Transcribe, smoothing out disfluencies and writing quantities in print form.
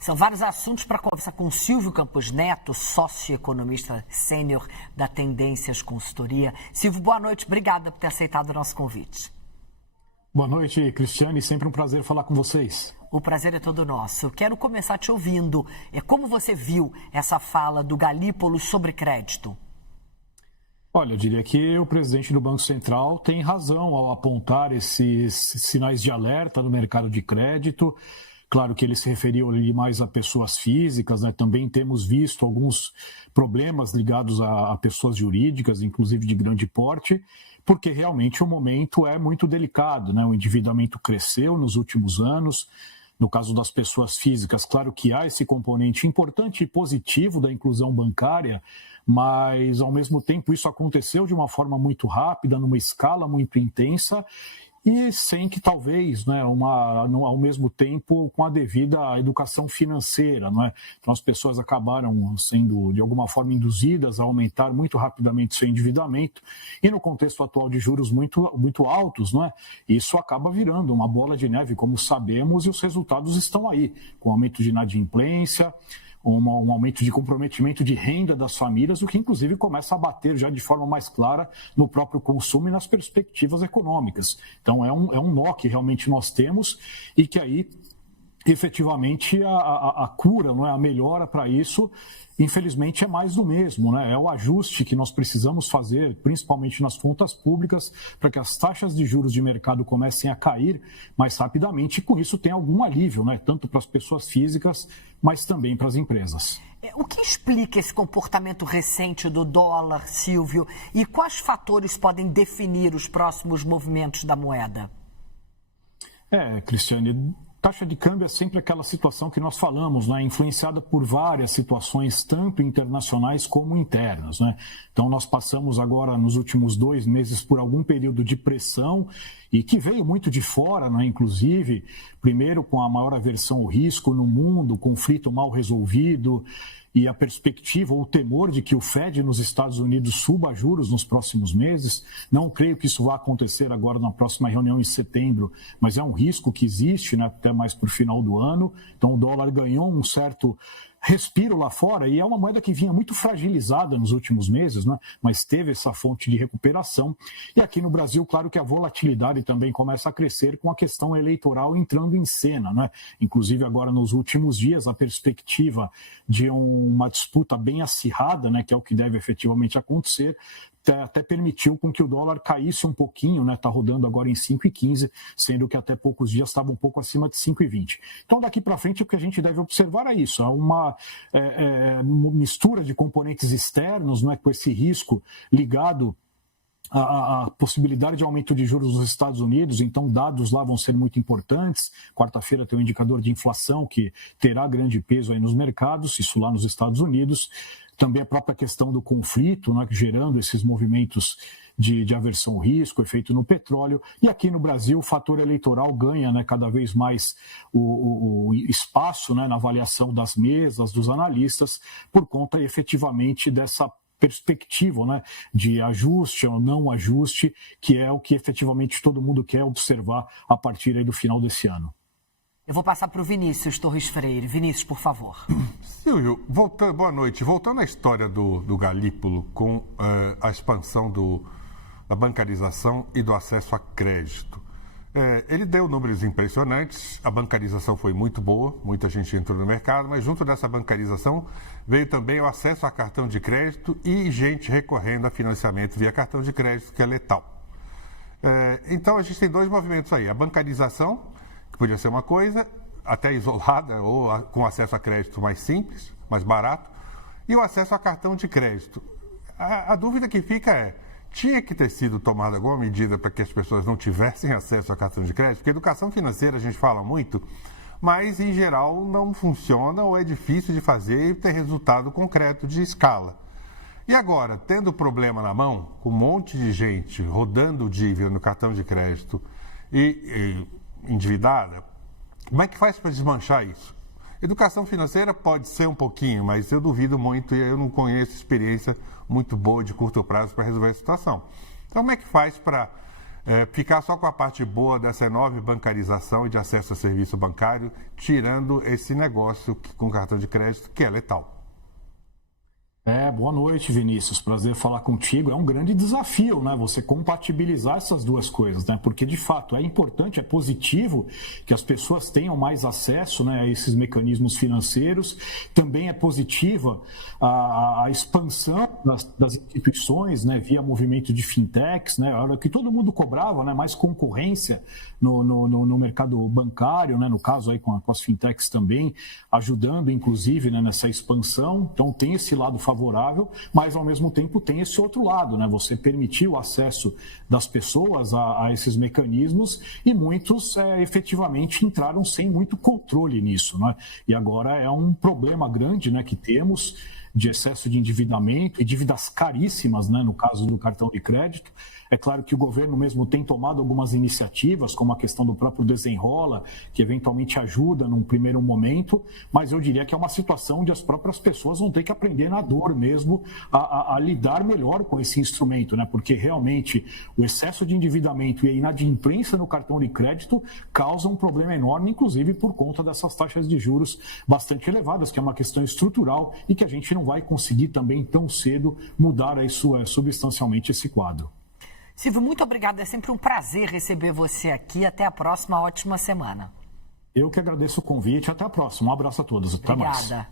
São vários assuntos para conversar com Silvio Campos Neto, sócio-economista sênior da Tendências Consultoria. Silvio, boa noite. Obrigada por ter aceitado o nosso convite. Boa noite, Cristiane. Sempre um prazer falar com vocês. O prazer é todo nosso. Eu quero começar te ouvindo. Como você viu essa fala do Galípolo sobre crédito? Olha, eu diria que o presidente do Banco Central tem razão ao apontar esses sinais de alerta no mercado de crédito. Claro que ele se referiu ali mais a pessoas físicas, né? Também temos visto alguns problemas ligados a pessoas jurídicas, inclusive de grande porte, porque realmente o momento é muito delicado, né? O endividamento cresceu nos últimos anos. No caso das pessoas físicas, claro que há esse componente importante e positivo da inclusão bancária, mas, ao mesmo tempo, isso aconteceu de uma forma muito rápida, numa escala muito intensa, e sem que talvez, né, ao mesmo tempo, com a devida educação financeira. Não é? Então, as pessoas acabaram sendo, de alguma forma, induzidas a aumentar muito rapidamente seu endividamento, e no contexto atual de juros muito, muito altos, não é? Isso acaba virando uma bola de neve, como sabemos, e os resultados estão aí, com aumento de inadimplência, um aumento de comprometimento de renda das famílias, o que inclusive começa a bater já de forma mais clara no próprio consumo e nas perspectivas econômicas. Então é um nó que realmente nós temos e que aí efetivamente a cura, não é, a melhora para isso, infelizmente, é mais do mesmo, né? É o ajuste que nós precisamos fazer, principalmente nas contas públicas, para que as taxas de juros de mercado comecem a cair mais rapidamente e, com isso, tenha algum alívio, né? Tanto para as pessoas físicas, mas também para as empresas. O que explica esse comportamento recente do dólar, Silvio, e quais fatores podem definir os próximos movimentos da moeda? Cristiane, taxa de câmbio é sempre aquela situação que nós falamos, né, influenciada por várias situações, tanto internacionais como internas, né? Então, nós passamos agora, nos últimos 2 meses, por algum período de pressão e que veio muito de fora, né? Inclusive, primeiro com a maior aversão ao risco no mundo, conflito mal resolvido e a perspectiva ou o temor de que o Fed nos Estados Unidos suba juros nos próximos meses. Não creio que isso vá acontecer agora na próxima reunião em setembro, mas é um risco que existe, né, até mais para o final do ano. Então o dólar ganhou um certo respiro lá fora e é uma moeda que vinha muito fragilizada nos últimos meses, né? Mas teve essa fonte de recuperação. E aqui no Brasil, claro que a volatilidade também começa a crescer com a questão eleitoral entrando em cena, né? Inclusive agora nos últimos dias a perspectiva de uma disputa bem acirrada, né, que é o que deve efetivamente acontecer, até permitiu com que o dólar caísse um pouquinho, né? Está rodando agora em 5,15, sendo que até poucos dias estava um pouco acima de 5,20. Então, daqui para frente, o que a gente deve observar é isso, uma mistura de componentes externos, né, com esse risco ligado a possibilidade de aumento de juros nos Estados Unidos, então dados lá vão ser muito importantes. Quarta-feira tem um indicador de inflação que terá grande peso aí nos mercados, isso lá nos Estados Unidos. Também a própria questão do conflito, né, gerando esses movimentos de aversão ao risco, efeito no petróleo. E aqui no Brasil o fator eleitoral ganha, né, cada vez mais o espaço, né, na avaliação das mesas, dos analistas, por conta efetivamente dessa perspectiva, né, de ajuste ou não ajuste, que é o que efetivamente todo mundo quer observar a partir aí do final desse ano. Eu vou passar para o Vinícius Torres Freire. Vinícius, por favor. Silvio, boa noite. Voltando à história do Galípolo com a expansão da bancarização e do acesso a crédito. Ele deu números impressionantes, a bancarização foi muito boa, muita gente entrou no mercado, mas junto dessa bancarização veio também o acesso a cartão de crédito e gente recorrendo a financiamento via cartão de crédito, que é letal. Então, a gente tem 2 movimentos aí. A bancarização, que podia ser uma coisa até isolada ou com acesso a crédito mais simples, mais barato, e o acesso a cartão de crédito. A dúvida que fica é, tinha que ter sido tomada alguma medida para que as pessoas não tivessem acesso a cartão de crédito? Porque educação financeira a gente fala muito, mas em geral não funciona ou é difícil de fazer e ter resultado concreto de escala. E agora, tendo o problema na mão, com um monte de gente rodando dívida no cartão de crédito e endividada, como é que faz para desmanchar isso? Educação financeira pode ser um pouquinho, mas eu duvido muito e eu não conheço experiência muito boa de curto prazo para resolver a situação. Então, como é que faz para ficar só com a parte boa dessa enorme bancarização e de acesso a serviço bancário, tirando esse negócio com cartão de crédito que é letal. Boa noite, Vinícius. Prazer falar contigo. É um grande desafio, né? Você compatibilizar essas duas coisas, né? Porque, de fato, é importante, é positivo que as pessoas tenham mais acesso, né, a esses mecanismos financeiros. Também é positiva a expansão das instituições, né, via movimento de fintechs, né? A hora que todo mundo cobrava, né, mais concorrência no mercado bancário, né? No caso aí com as fintechs também, ajudando, inclusive, né, nessa expansão. Então, tem esse lado favorável, mas ao mesmo tempo tem esse outro lado, né? Você permitir o acesso das pessoas a esses mecanismos e muitos efetivamente entraram sem muito controle nisso, né? E agora é um problema grande, né, que temos de excesso de endividamento e dívidas caríssimas, né, no caso do cartão de crédito. É claro que o governo mesmo tem tomado algumas iniciativas, como a questão do próprio Desenrola, que eventualmente ajuda num primeiro momento, mas eu diria que é uma situação onde as próprias pessoas vão ter que aprender na dor mesmo a lidar melhor com esse instrumento, né? Porque realmente o excesso de endividamento e a inadimplência no cartão de crédito causam um problema enorme, inclusive por conta dessas taxas de juros bastante elevadas, que é uma questão estrutural e que a gente não vai conseguir também tão cedo mudar aí substancialmente esse quadro. Silvio, muito obrigada. É sempre um prazer receber você aqui. Até a próxima. Ótima semana. Eu que agradeço o convite. Até a próxima. Um abraço a todos. Até mais. Obrigada.